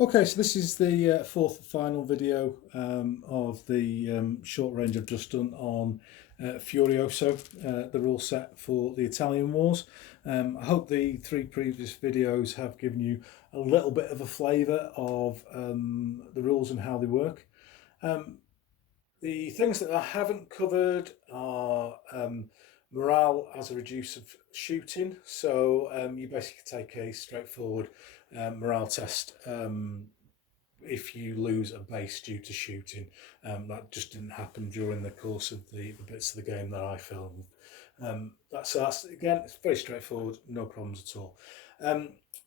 Okay, so this is the fourth and final video of the short range I've just done on Furioso, the rule set for the Italian Wars. I hope the three previous videos have given you a little bit of a flavour of the rules and how they work. The things that I haven't covered are morale as a reduce of shooting. So you basically take a straightforward morale test if you lose a base due to shooting. That just didn't happen during the course of the bits of the game that I filmed. That's again, it's very straightforward, no problems at all.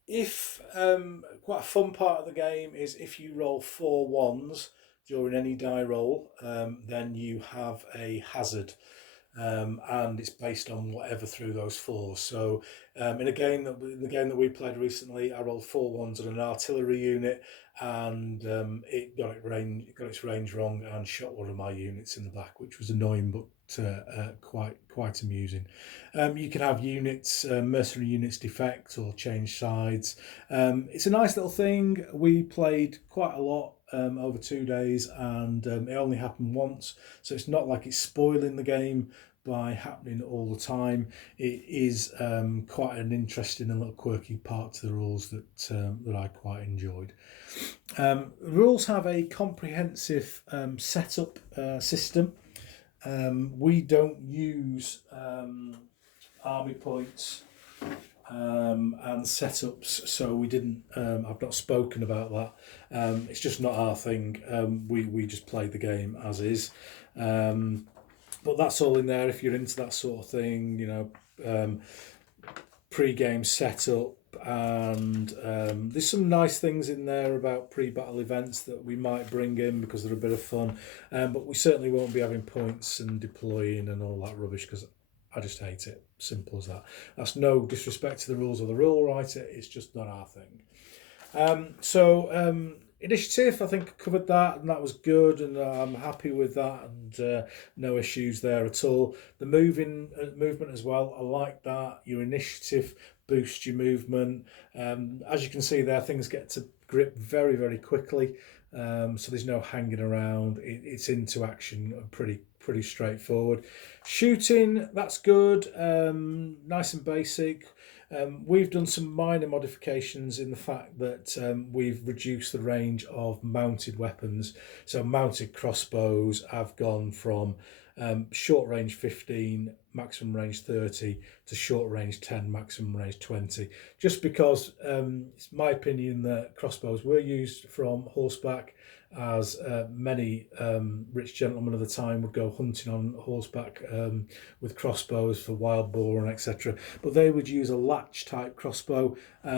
If Quite a fun part of the game is if you roll 4 1s during any die roll, then you have a hazard. And it's based on whatever through those fours. So in the game that we played recently, I rolled 4 1s on an artillery unit, and it got its range wrong and shot one of my units in the back, which was annoying but quite amusing. You can have units, mercenary units defect or change sides. It's a nice little thing. We played quite a lot over 2 days, and it only happened once, so it's not like it's spoiling the game by happening all the time. It is quite an interesting and little quirky part to the rules that I quite enjoyed. The rules have a comprehensive setup system. We don't use army points and setups, so we didn't. I've not spoken about that. It's just not our thing. We just play the game as is. But that's all in there if you're into that sort of thing, pre-game setup, and there's some nice things in there about pre-battle events that we might bring in because they're a bit of fun, but we certainly won't be having points and deploying and all that rubbish because I just hate it. Simple as that. That's no disrespect to the rules or the rule writer, it's just not our thing. Initiative, I think, covered that, and that was good, and I'm happy with that, and no issues there at all. The movement as well, I like that. Your initiative boosts your movement. As you can see there, things get to grip very, very quickly, so there's no hanging around. It's into action, pretty straightforward. Shooting, that's good, nice and basic. We've done some minor modifications in the fact that we've reduced the range of mounted weapons. So mounted crossbows have gone from short range 15, maximum range 30 to short range 10, maximum range 20. Just because it's my opinion that crossbows were used from horseback, as many rich gentlemen of the time would go hunting on horseback with crossbows for wild boar and etc. But they would use a latch type crossbow,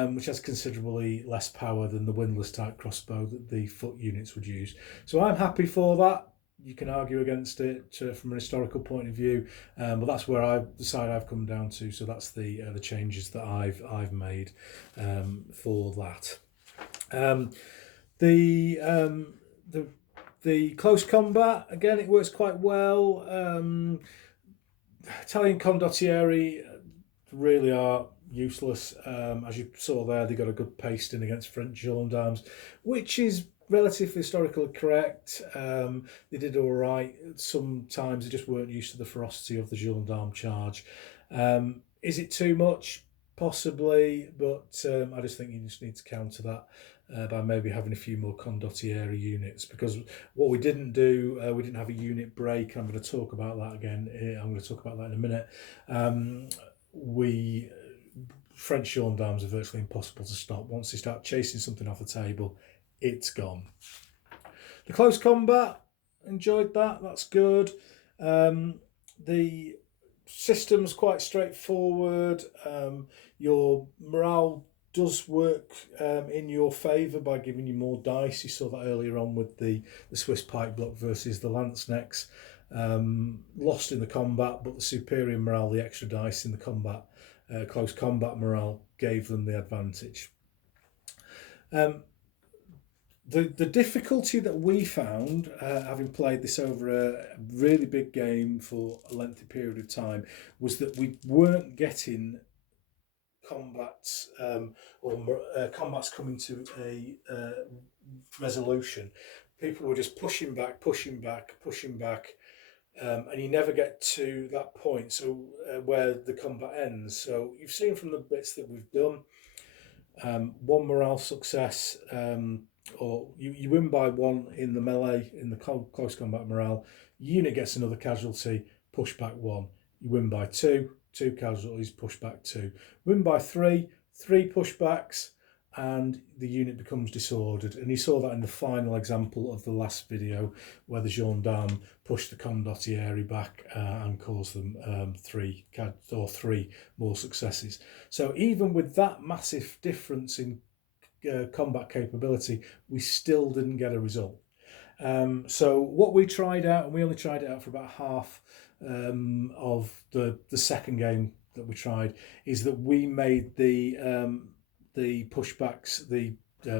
which has considerably less power than the windlass type crossbow that the foot units would use. So I'm happy for that. You can argue against it from an historical point of view, but that's where the side I've come down to. So that's the changes that I've made for that. The close combat, again, it works quite well. Italian condottieri really are useless. As you saw there, they got a good pasting against French gendarmes, which is relatively historically correct. They did all right. Sometimes they just weren't used to the ferocity of the gendarme charge. Is it too much? Possibly, but I just think you just need to counter that by maybe having a few more condottieri units, because what we didn't do, we didn't have a unit break. I'm going to talk about that again. I'm going to talk about that in a minute. French gendarmes are virtually impossible to stop. Once they start chasing something off the table, it's gone. The close combat, enjoyed that. That's good. The system's quite straightforward. Your morale does work in your favour by giving you more dice. You saw that earlier on with the Swiss pike block versus the lance necks. Lost in the combat, but the superior morale, the extra dice in the combat, close combat morale, gave them the advantage. The difficulty that we found, having played this over a really big game for a lengthy period of time, was that we weren't getting combats combats coming to a resolution, people were just pushing back, pushing back, pushing back, and you never get to that point. So where the combat ends. So you've seen from the bits that we've done, one morale success, or you win by one in the melee in the close combat morale. Unit gets another casualty, push back one. You win by two casualties, push back two. Win by three pushbacks, and the unit becomes disordered. And you saw that in the final example of the last video, where the gendarme pushed the condottieri back and caused them three more successes. So even with that massive difference in combat capability, we still didn't get a result. So what we tried out, and we only tried it out for about half of the second game that we tried, is that we made the pushbacks, the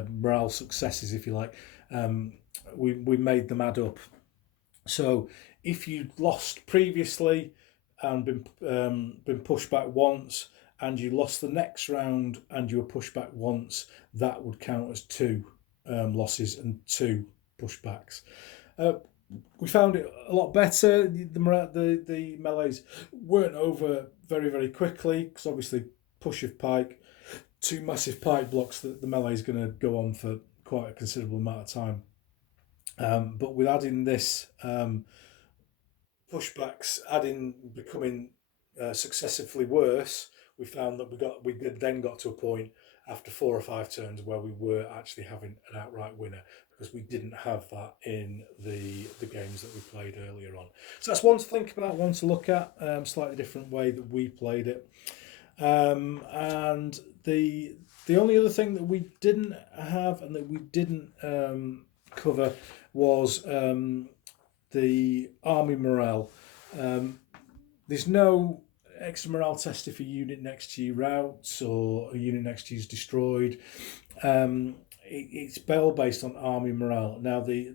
morale successes, if you like, we made them add up. So if you'd lost previously and been pushed back once, and you lost the next round and you were pushed back once, that would count as two losses and two pushbacks. We found it a lot better. The melees weren't over very, very quickly, because obviously push of pike, two massive pike blocks, that the melee is going to go on for quite a considerable amount of time. But with adding this pushbacks, becoming successively worse, we found that we then got to a point after 4 or 5 turns where we were actually having an outright winner, because we didn't have that in the games that we played earlier on. So that's one to think about, one to look at, slightly different way that we played it. And the only other thing that we didn't have and that we didn't cover was the army morale. There's no extra morale test if a unit next to you routes or a unit next to you is destroyed. It's based on army morale. Now the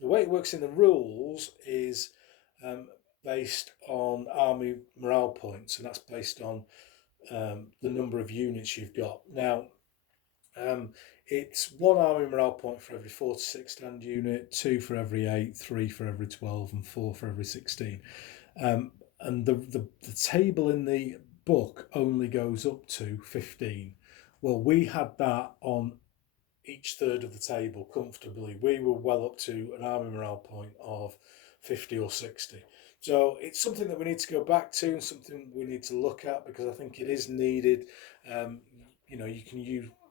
way it works in the rules is based on army morale points, and that's based on the number of units you've got. Now it's 1 army morale point for every 4 to 6 stand unit, 2 for every 8, 3 for every 12, and 4 for every 16. And the table in the book only goes up to 15. Well, we had that on each third of the table comfortably. We were well up to an army morale point of 50 or 60. So it's something that we need to go back to, and something we need to look at, because I think it is needed.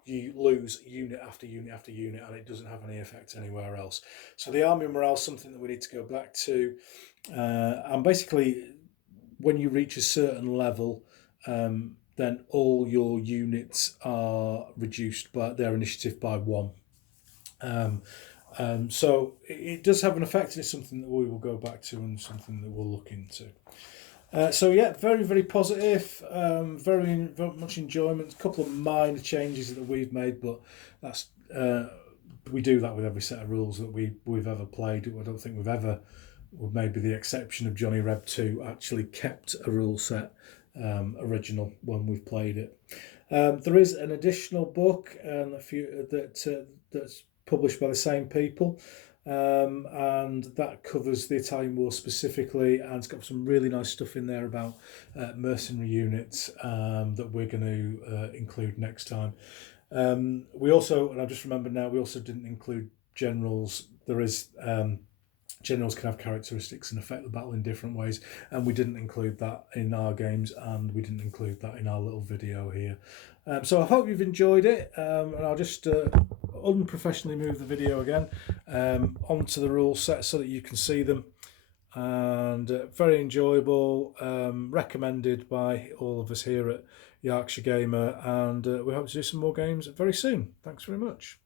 You lose unit after unit after unit, and it doesn't have any effect anywhere else. So the army morale is something that we need to go back to. And basically, when you reach a certain level, then all your units are reduced by their initiative by 1. So it does have an effect, and it's something that we will go back to and something that we'll look into. So yeah, very, very positive, very, very much enjoyment. A couple of minor changes that we've made, but that's we do that with every set of rules that we've ever played. I don't think we've ever, with maybe the exception of Johnny Reb 2, actually kept a rule set original when we've played it. There is an additional book that's published by the same people, and that covers the Italian War specifically, and it's got some really nice stuff in there about mercenary units that we're going to include next time. We also, and I just remembered now, we also didn't include generals. There is generals can have characteristics and affect the battle in different ways, and we didn't include that in our games, and we didn't include that in our little video here. So I hope you've enjoyed it, and I'll just unprofessionally move the video again onto the rule set so that you can see them. And very enjoyable, recommended by all of us here at Yorkshire Gamer, and we hope to do some more games very soon. Thanks very much.